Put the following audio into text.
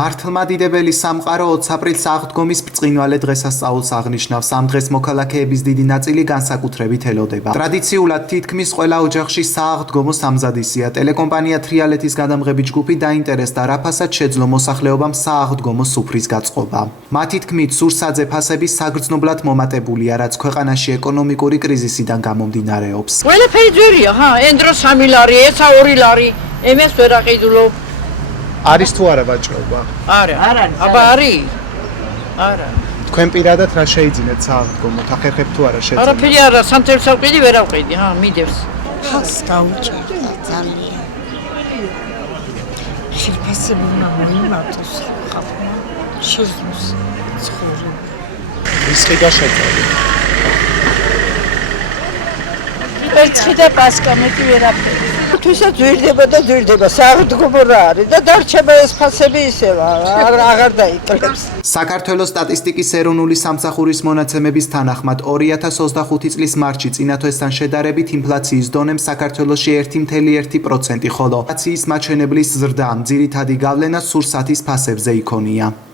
მართლმადიდებელი სამყარო 20 აპრილს აღდგომის ბრწყინვალე დღესასწაულს აღნიშნავს. ამ დღეს მოქალაქეების დიდი ნაწილი განსაკუთრებით ელოდება. ტრადიციულად თითქმის ყველა ოჯახში სააღდგომო სამზადისია. ტელეკომპანია თრიალეთის გადამღები ჯგუფი დაინტერესდა, რა ფასად შეძლო მოსახლეობამ სააღდგომო სუფრის გაწყობა. მათი თქმით, სურსაძე ფასები საგრძნობლად მომატებულია, რაც ქვეყანაში ეკონომიკური კრიზისიდან გამომდინარეობს. ყველაფერი ძვირია, ენდრო 3 ლარი, ეცა 2 ლარი, ემეს ვერ აყიდულობ. არის თუ არა ვაჭრობა? არა, აბა არის. არა. თქვენ პირადად რა შეიძინეთ სააღდგომოთ? ახერხებთ თუ არა შეძინეთ? არაფერი არა, სამთელს ავყიდი, ვერ ავყიდი, მიდევს. ხალხს გაუჭირდა ძალიან. ხილფასები უნდა მოიმართოს ხალხმა, შეძლოს ცხოვრება. რისკი გაშეწევით? ერთხი და პასკა მეტი ვერაფერი. თვისაც ძვირდება და ძვირდება, სააღდგომო რა არის და დარჩება ეს ფასები ისევა, აღარ დაიკლებს. საქართველოს სტატისტიკის ეროვნული სამსახურის მონაცემების თანახმად 2025 წლის მარტში წინა თვესთან შედარებით ინფლაციის დონემ საქართველოში 1,1%, ხოლო ინფლაციის მაჩვენებლის ზრდამ ძირითადი გავლენა სურსათის ფასებზე იქონია.